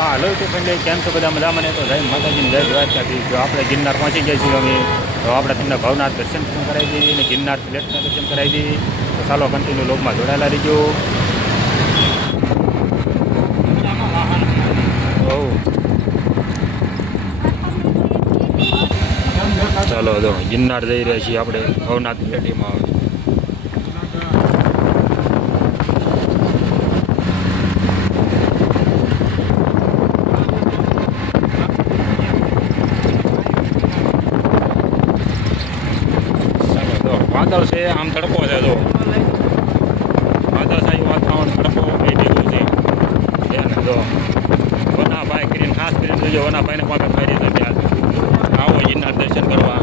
હાલો તો ફ્રેન્ડ કેમ છો બધા મજામાં ને? તો જય માતાજી જય દ્વારકાથી. જો આપણે ગિરનાર પહોંચી ગયા છીએ અમે, તો આપણે તમને ભવનાથ દર્શન પણ કરાવી દઈએ અને ગિરનાર પ્લેટના દર્શન કરાવી દઈએ. તો ચાલો કન્ટિન્યુ લોકમાં જોડાયેલા રહીજો. ચાલો જો ગિરનાર જઈ રહ્યા છીએ આપણે ભવનાથ પ્લેટીમાં. વાદળ છે, આમ તડકો છે. તો વાદળછાયું વાતાવરણ, તડકો એ ભેગું છે. જો વનાભાઈ કરીને ખાસ કરીને જોજો, વનાભાઈને પાસે ફરી છે ત્યાં આવો ગિરનાર દર્શન કરવા.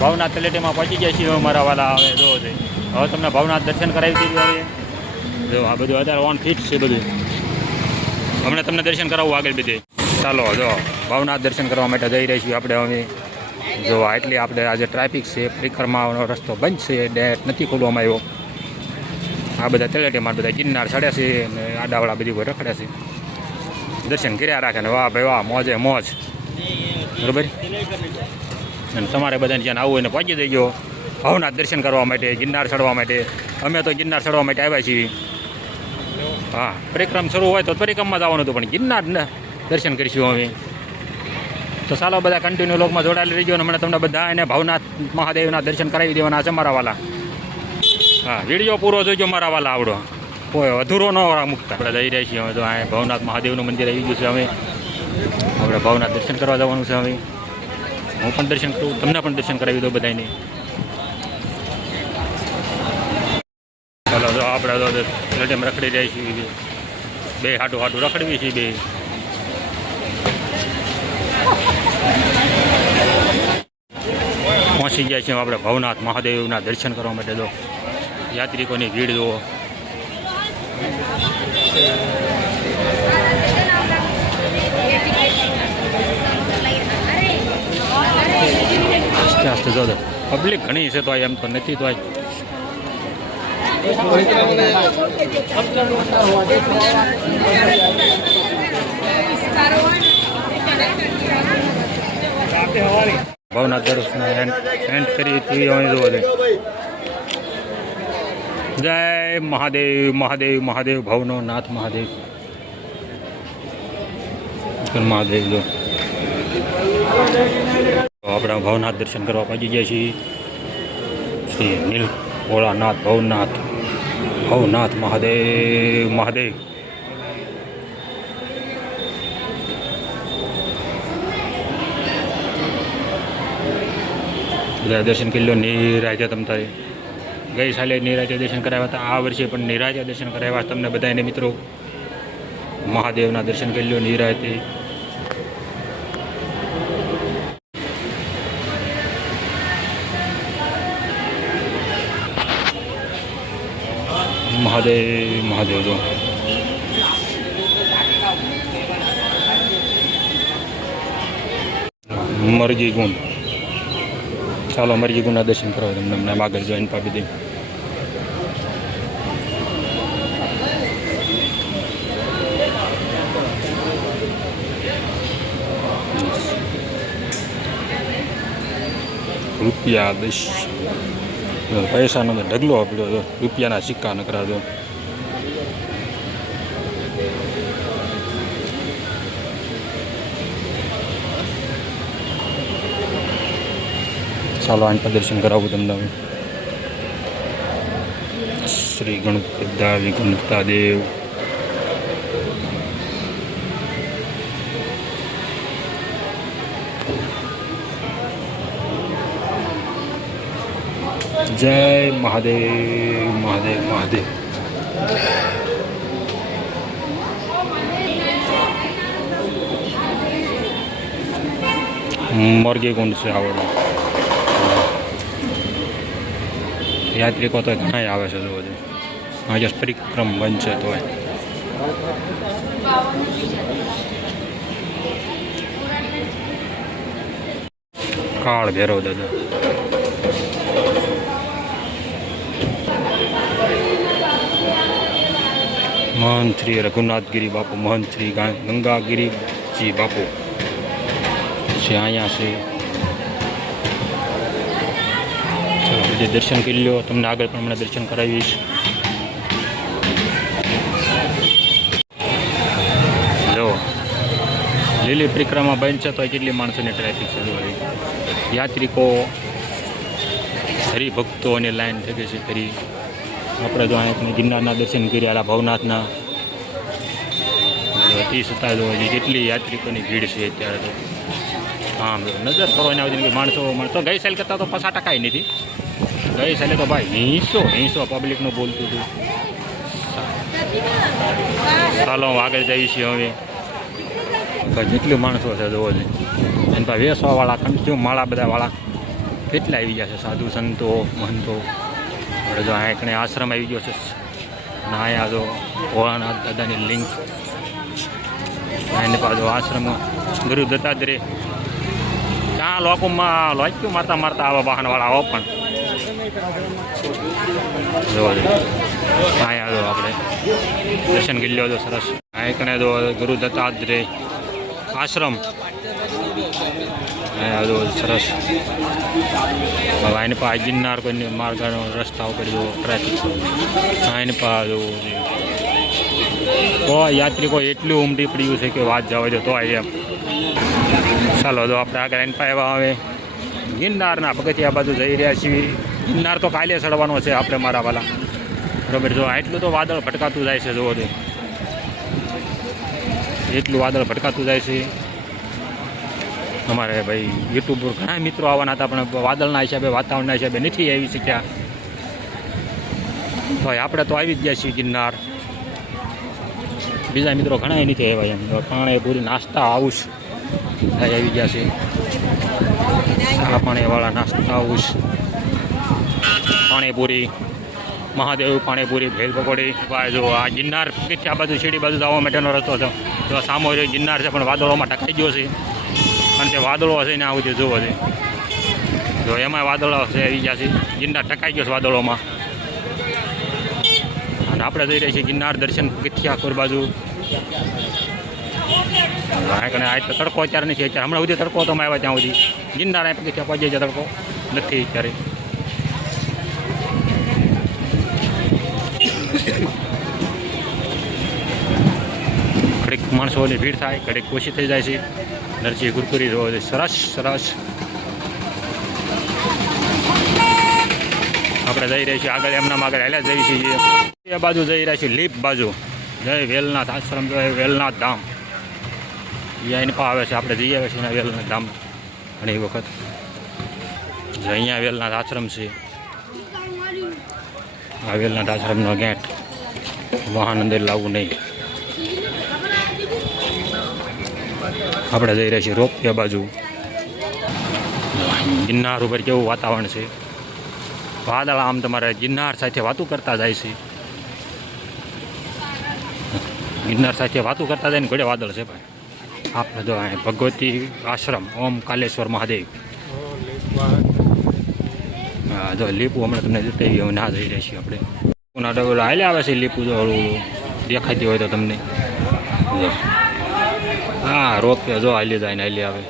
ભવનાથ તળેટીમાં પહોંચી ગયા છીએ મારા વાલા. હવે જો છે, હવે તમને ભવનાથ દર્શન કરાવી દીધું. હવે જો આ બધું અત્યારે ઓન ફિટ છે બધું. હમણાં તમને દર્શન કરાવવું આગળ બધે. ચાલો જો ભવનાથ દર્શન કરવા માટે જઈ રહી છીએ આપણે. હવે જો એટલી આપણે આજે ટ્રાફિક છે, પરિક્રમાનો રસ્તો બંધ છે, ડેટ નથી ખોલવામાં આવ્યો. આ બધા તળેટીમાં બધા ગિરનાર ચડ્યા છે અને આડાવાળા બધી રખડ્યા છે, દર્શન કર્યા રાખે ને વાહ ભાઈ વાહ, મોજે મોજ. બરાબર. અને તમારે બધાને જ્યાં આવવું હોય ને પહોંચી જઈજો ભવનાથ દર્શન કરવા માટે, ગિરનાર ચડવા માટે. અમે તો ગિરનાર ચડવા માટે આવ્યા છીએ. હા, પરિક્રમ શરૂ હોય તો પરિક્રમમાં જવાનું હતું, પણ ગિરનાર દર્શન કરીશું અમે. તો ચાલો બધા કન્ટિન્યુ લોકમાં જોડાયેલી રહીજો. અને હમણાં તમને બધા એને ભવનાથ મહાદેવના દર્શન કરાવી દેવાના છે મારા વાલા. હા, વિડીયો પૂરો જોઈજો મારા વાલા. આવડો કોઈ અધૂરો ન મૂકતા. આપણે જઈ રહ્યા છીએ હવે. તો આ ભવનાથ મહાદેવનું મંદિર આવી ગયું છે. હવે આપણે ભવનાથ દર્શન કરવા જવાનું છે. હવે હું પણ દર્શન કરું, તમને પણ દર્શન કરાવી દઉં બધાને. ચાલો જો આપણે તો નદીમાં રખડી રહ્યા છીએ. બે હાટું હાટું રખડવી છીએ બે. પહોંચી ગયા છીએ આપણે ભવનાથ મહાદેવના દર્શન કરવા માટે. જો યાત્રિકોની ભીડ જુઓ. આસ્તે આસ્તે જો પબ્લિક ઘણી છે, તો એમ તો નથી. તો ભવનાથ દર્શન એન્ડ કરી જોવો છે. જય મહાદેવ મહાદેવ મહાદેવ, ભવનો નાથ મહાદેવ મહાદેવ. જો આપણા ભવનાથ દર્શન કરવા પહોંચી ગયા છીએ. શ્રી નીલ ભોળાનાથ ભવનાથ ભવનાથ મહાદેવ મહાદેવ. બધા દર્શન કરી લો નિરાજે. તમ તારે ગઈ સાલે નિરાજે દર્શન કરાવ્યા હતા, આ વર્ષે પણ નિરાજે દર્શન કરાવ્યા તમને બધાને મિત્રો. મહાદેવના દર્શન કરી લો નિરાજે. મહાદેવ મહાદેવ. જો મરજી ગુણ. ચાલો મરજી ગુણના દર્શન કરો તમને આગળ જોઈને પાપી દે. રૂપિયા 10 પૈસાનો ઢગલો આપ્યો હતો, રૂપિયાના સિક્કા નકરાજો. ચાલો આને પ્રદર્શન કરાવું તમને. શ્રી ગણપતિ વિઘ્નતા દેવ. જય મહાદેવ મહાદેવ મહાદેવ. મોરગી કુંડ છે આવેલો. યાત્રિકો તો ઘણા આવે છે જોવા જોઈએ. આજે પરિક્રમ બંધ છે તો કાળ ભેરવ દાદા. મહંત શ્રી રઘુનાથગીરી બાપુ, મહંત શ્રી ગંગાગીરીજી બાપુ છે અહીંયા છે. ચલો બીજે દર્શન કરી લો. તમને આગળ પણ મને દર્શન કરાવીશ. જો લીલી પરિક્રમા બંધ છે તો કેટલી માણસોની ટ્રાફિક છે. યાત્રિકો હરિભક્તોની લાઈન થઈ ગઈ છે ખરી. આપણે જો અહીંયા ગિરનારના દર્શન કર્યા, ભવનાથના, તે છતાં જો કેટલી યાત્રિકોની ભીડ છે અત્યારે તો. હા નજર કરવાની આવતી કે માણસો તો ગઈ સાલ કરતાં તો 50% નથી. ગઈ સાલે તો ભાઈ હિંસો પબ્લિકનું બોલતું હતું. ચાલો આગળ જઈએ છીએ હવે. જેટલું માણસો છે જોવો છે. અને ભાઈ વેસવાવાળા કંઠ્યું માળા બધાવાળા કેટલા આવી ગયા છે. સાધુ સંતો મહંતો. આપણે જો અહીંયા કણે આશ્રમ આવી ગયો છે. અને અહીંયા જો ભોળાનાથ દાદાની લિંક. એને પાછો આશ્રમ ગુરુ દત્તાત્રેય. ત્યાં લોકોમાં લોક્યું મારતા આવા વાહનવાળા આવો પણ જોવા જોઈએ. અહીંયા જો આપણે દર્શન કરી લો તો સરસ. અહીંયા કણે જો ગુરુ દત્તાત્રેય આશ્રમ. અહીંયા જો સરસ. હવે એને પાસે ગિરનાર કોઈ માર્ગનો રસ્તા ઉપર જો ટ્રાફિક. એને પાસે જો તો યાત્રિકો એટલું ઉમટી પડ્યું છે કે વાત જવા દો તો એમ. ચાલો જો આપણે આગળ એને પાસે હવે ગિરનારના પગથિયા બાજુ જઈ રહ્યા છીએ. ગિરનાર તો કાલે ચડવાનો છે આપણે મારા વાલા. બરાબર. જો એટલું તો વાદળ ભટકાતું જાય છે. જોવો દે એટલું વાદળ ભટકાતું જાય છે. અમારે ભાઈ યુટ્યુબ પર ઘણા મિત્રો આવવાના હતા પણ વાદળના હિસાબે વાતાવરણના હિસાબે નથી આવી શક્યા. તો આપણે તો આવી જ ગયા છીએ ગિરનાર. બીજા મિત્રો ઘણા નથી આવ્યા એમ. પાણી પૂરી નાસ્તા હાઉસ આવી ગયા છે. ચા પાણીવાળા નાસ્તા હાઉસ, પાણીપુરી, મહાદેવ પાણીપુરી, ભેલ પકોડી. જો આ ગિરનાર આ બાજુ શેડી બાજુ જવા માટેનો રસ્તો છે. જો સામો ગિરનાર છે પણ વાદળોમાં ઢકાઈ ગયો છે. અને તે વાદળો હશે ને આવું જોવો છે. જો એમાં વાદળો હશે આવી ગયા છે. ગિરનાર ઢકાઈ ગયો છે વાદળોમાં. અને આપણે જઈ રહ્યા છીએ ગિરનાર દર્શન પગથિયા બાજુ. આજ તો તડકો અત્યારે નથી. અત્યારે હમણાં સુધી તડકો તમે આવ્યા ત્યાં સુધી ગિરનાર આ પગથિયા પહોંચી જાય તડકો નથી અત્યારે. ઘડીક માણસોની ભીડ થાય, ઘડીક ઓછી થઈ જાય છે. નરસિંહ કુરકુરી જોવો છે. સરસ સરસ. આપણે જઈ રહ્યા છીએ આગળ. એમના આગળ હેલા જઈએ છીએ. એ બાજુ જઈ રહ્યા છીએ લીપ બાજુ. જય વેલનાથ આશ્રમ, જય વેલનાથ ધામ. એની પાસે આવે છે. આપણે જઈ આવ્યા છીએ વેલનાથ ધામ ઘણી વખત. અહીંયા વેલનાથ આશ્રમ છે. આ વેલનાથ આશ્રમનો ગેટ. વાહન અંદર લાવવું નહીં. આપણે જઈ રહ્યા છીએ રોપિયા બાજુ. ગિરનાર ઉપર કેવું વાતાવરણ છે. વાદળ આમ તમારે ગિરનાર સાથે વાતું કરતા જાય છે. ગિરનાર સાથે વાતું કરતા જાય ને ઘડે વાદળ છે ભાઈ. આપણે જો ભગવતી આશ્રમ ઓમ કાલેશ્વર મહાદેવ. હા જો લીપુ હમણાં તમને જતાવી હવે ના જઈ રહ્યા છીએ આપણે. પુના ડબલ હાલે આવે છે લીપુ. જો હળવું દેખાતી હોય તો તમને. હા રોપિયા જો હાલી જાય ને હાલી આવે.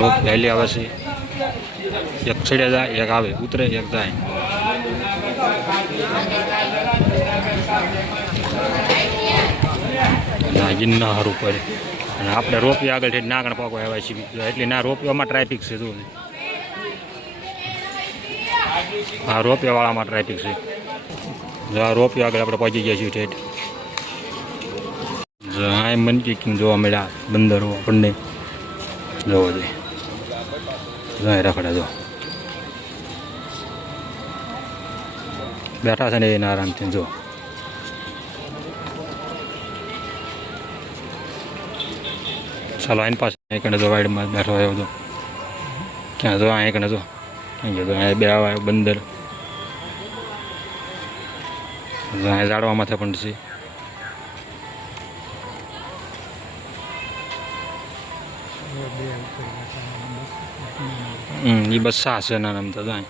રોપ હાલી આવે છે. એક છેડે જાય, એક આવે, ઉતરે, એક જાય. ગિરનાર ઉપર. અને આપણે રોપિયા આગળ ના ગણ પાકો આવ્યા છીએ એટલે ના રોપિયામાં ટ્રાફિક છે. શું હા રોપિયાવાળામાં ટ્રાફિક છે. આ રોપિયા આગળ આપણે પહોંચી ગયા છીએ ઠેઠ. આ મનકી કિંગ જોવા મળ્યા બંદરો આપણને જોવો જોઈએ રખડા જો બેઠા છે ને એને આરામથી જો ચાલો આની પાસે અહીં જો વાઈડમાં બેઠો આવ્યો હતો ક્યાં જો અહીં કણે જો ક્યાં ગયો અહીં બે આવ્યો બંદર અહીં ઝાડવા માથે પણ છે એ બસ્સા છે નાના તો જાય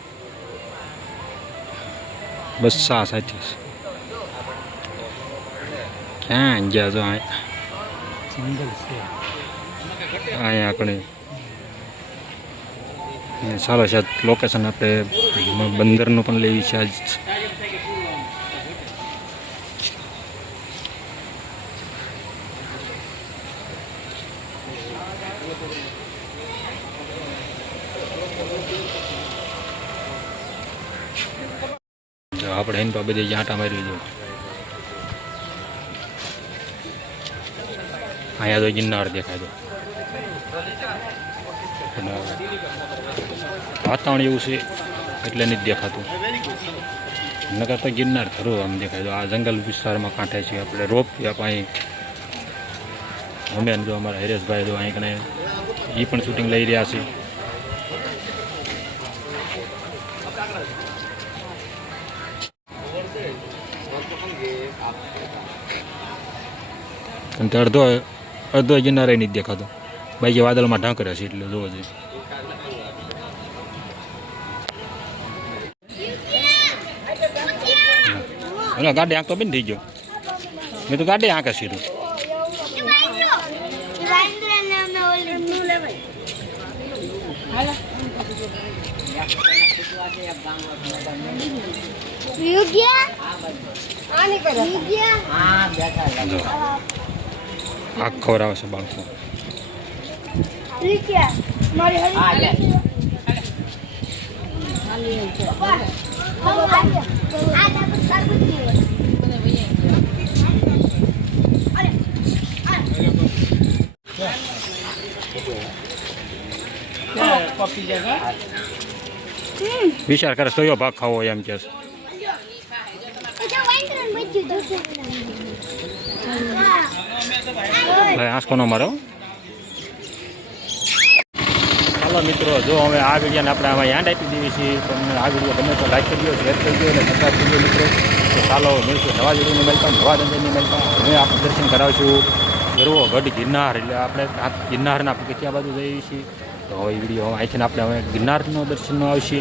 બસ્સા સાથે ક્યાં ગયા જો અહીંયા આગળ ચાલો છે લોકેશન આપણે બંદરનું પણ લેવી છે આજ આપણે એને તો બધી જાંટા મારી દો અહીંયા તો ગિરનાર દેખાય તો વાતાવરણ એવું છે એટલે નથી દેખાતું નકર તો ગિરનાર ખરું આમ દેખાય તો આ જંગલ વિસ્તારમાં કાંઠે છે આપણે રોપ અહીં અમે જો અમારા હરેશભાઈ જો અહીં કને એ પણ શૂટિંગ લઈ રહ્યા છે અડધો ગિરનાર નથી દેખાતો બાકી વાદળમાં ઢાંકરે છે એટલે જોવો જોઈએ ગાડી આંક તો બંધ થઈ ગયો મેં તો ગાડી આંકે સીધું આંખ ખવડાવે છે બાળકો વિચાર કરે કયો ભાગ ખાવો એમ કે આંસકો નો મારો ચાલો મિત્રો જો હવે આ વિડીયોને આપણે આમાં યાદ આપી દઈએ છીએ તમને આ વિડીયો ગમે તો લાઈક કરી દો શેર કરી દો અને સબસ્ક્રાઈબ કરી દો મિત્રો તો ચાલો મળીશું નવા વિડીયોની મળતા નવા ધંધાની મળતા હવે આપણે દર્શન કરાવીશું ગરવો ગઢ ગિરનાર એટલે આપણે આ ગિરનારના આપણે ક્યાં બાજુ જઈએ છીએ તો હવે વિડીયો અહીંથી આપણે હવે ગિરનારનો દર્શનનો આવશે